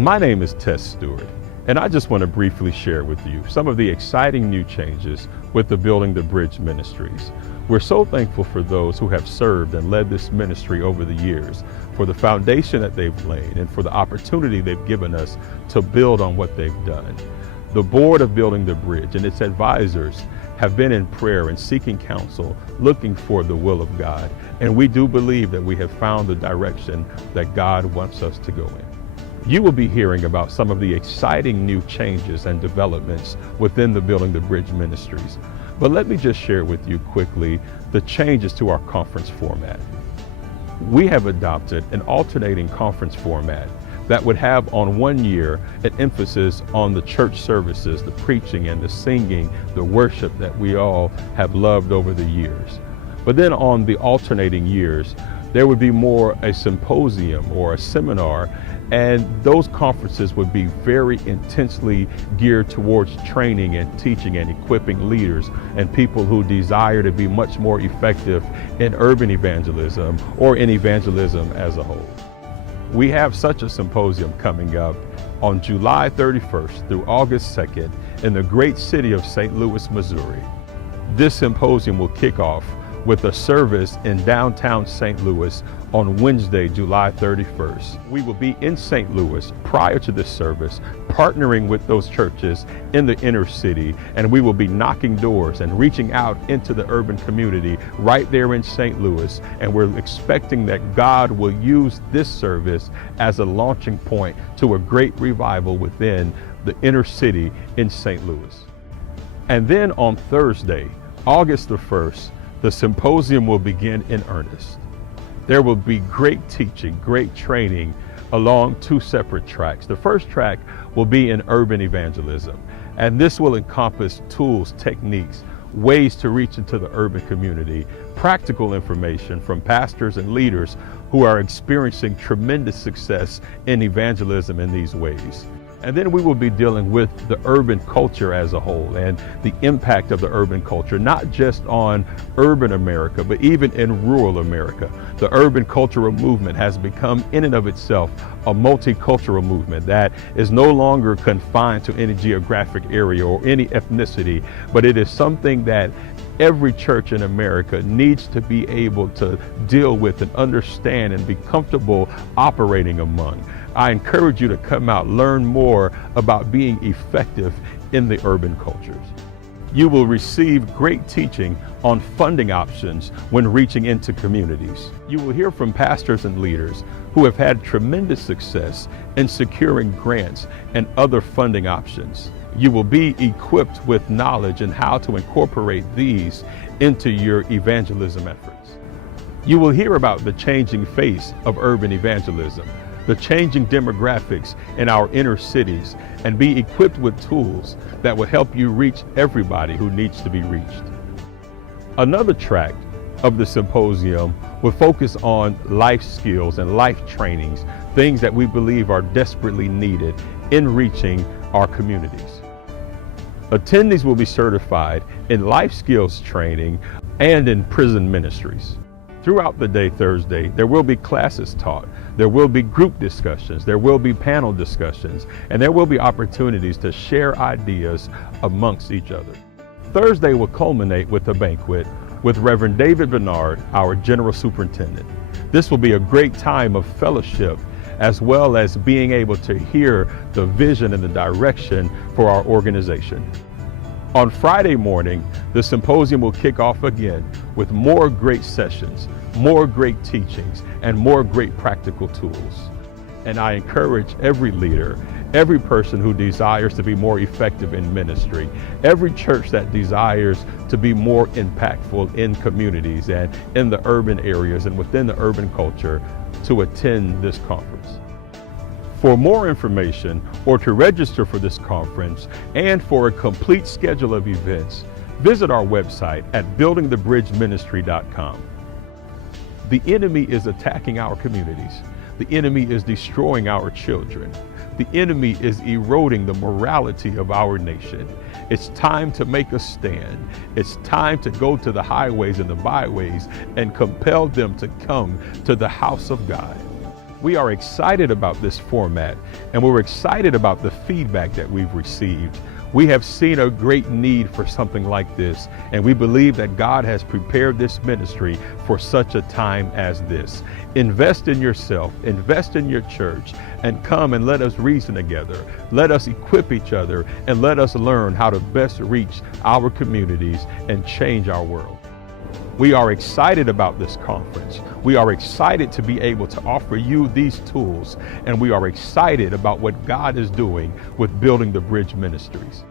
My name is Tess Stewart, and I just want to briefly share with you some of the exciting new changes with the Building the Bridge Ministries. We're so thankful for those who have served and led this ministry over the years, for the foundation that they've laid and for the opportunity they've given us to build on what they've done. The board of Building the Bridge and its advisors have been in prayer and seeking counsel, looking for the will of God. And we do believe that we have found the direction that God wants us to go in. You will be hearing about some of the exciting new changes and developments within the Building the Bridge Ministries. But let me just share with you quickly the changes to our conference format. We have adopted an alternating conference format that would have on 1 year an emphasis on the church services, the preaching and the singing, the worship that we all have loved over the years. But then on the alternating years, there would be more a symposium or a seminar, and those conferences would be very intensely geared towards training and teaching and equipping leaders and people who desire to be much more effective in urban evangelism or in evangelism as a whole. We have such a symposium coming up on July 31st through August 2nd in the great city of St. Louis, Missouri. This symposium will kick off with a service in downtown St. Louis on Wednesday, July 31st. We will be in St. Louis prior to this service, partnering with those churches in the inner city, and we will be knocking doors and reaching out into the urban community right there in St. Louis. And we're expecting that God will use this service as a launching point to a great revival within the inner city in St. Louis. And then on Thursday, August the 1st, the symposium will begin in earnest. There will be great teaching, great training along two separate tracks. The first track will be in urban evangelism, and this will encompass tools, techniques, ways to reach into the urban community, practical information from pastors and leaders who are experiencing tremendous success in evangelism in these ways. And then we will be dealing with the urban culture as a whole and the impact of the urban culture, not just on urban America, but even in rural America. The urban cultural movement has become in and of itself a multicultural movement that is no longer confined to any geographic area or any ethnicity, but it is something that every church in America needs to be able to deal with and understand and be comfortable operating among. I encourage you to come out, learn more about being effective in the urban cultures. You will receive great teaching on funding options when reaching into communities. You will hear from pastors and leaders who have had tremendous success in securing grants and other funding options. You will be equipped with knowledge in how to incorporate these into your evangelism efforts. You will hear about the changing face of urban evangelism, the changing demographics in our inner cities, and be equipped with tools that will help you reach everybody who needs to be reached. Another track of the symposium will focus on life skills and life trainings, things that we believe are desperately needed in reaching our communities. Attendees will be certified in life skills training and in prison ministries. Throughout the day Thursday, there will be classes taught, there will be group discussions, there will be panel discussions, and there will be opportunities to share ideas amongst each other. Thursday will culminate with a banquet with Reverend David Bernard, our General Superintendent. This will be a great time of fellowship, as well as being able to hear the vision and the direction for our organization. On Friday morning, the symposium will kick off again with more great sessions, more great teachings, and more great practical tools. And I encourage every leader, every person who desires to be more effective in ministry, every church that desires to be more impactful in communities and in the urban areas and within the urban culture, to attend this conference. For more information or to register for this conference and for a complete schedule of events, visit our website at buildingthebridgeministry.com. The enemy is attacking our communities. The enemy is destroying our children. The enemy is eroding the morality of our nation. It's time to make a stand. It's time to go to the highways and the byways and compel them to come to the house of God. We are excited about this format, and we're excited about the feedback that we've received. We have seen a great need for something like this, and we believe that God has prepared this ministry for such a time as this. Invest in yourself, invest in your church, and come and let us reason together. Let us equip each other, and let us learn how to best reach our communities and change our world. We are excited about this conference. We are excited to be able to offer you these tools, and we are excited about what God is doing with Building the Bridge Ministries.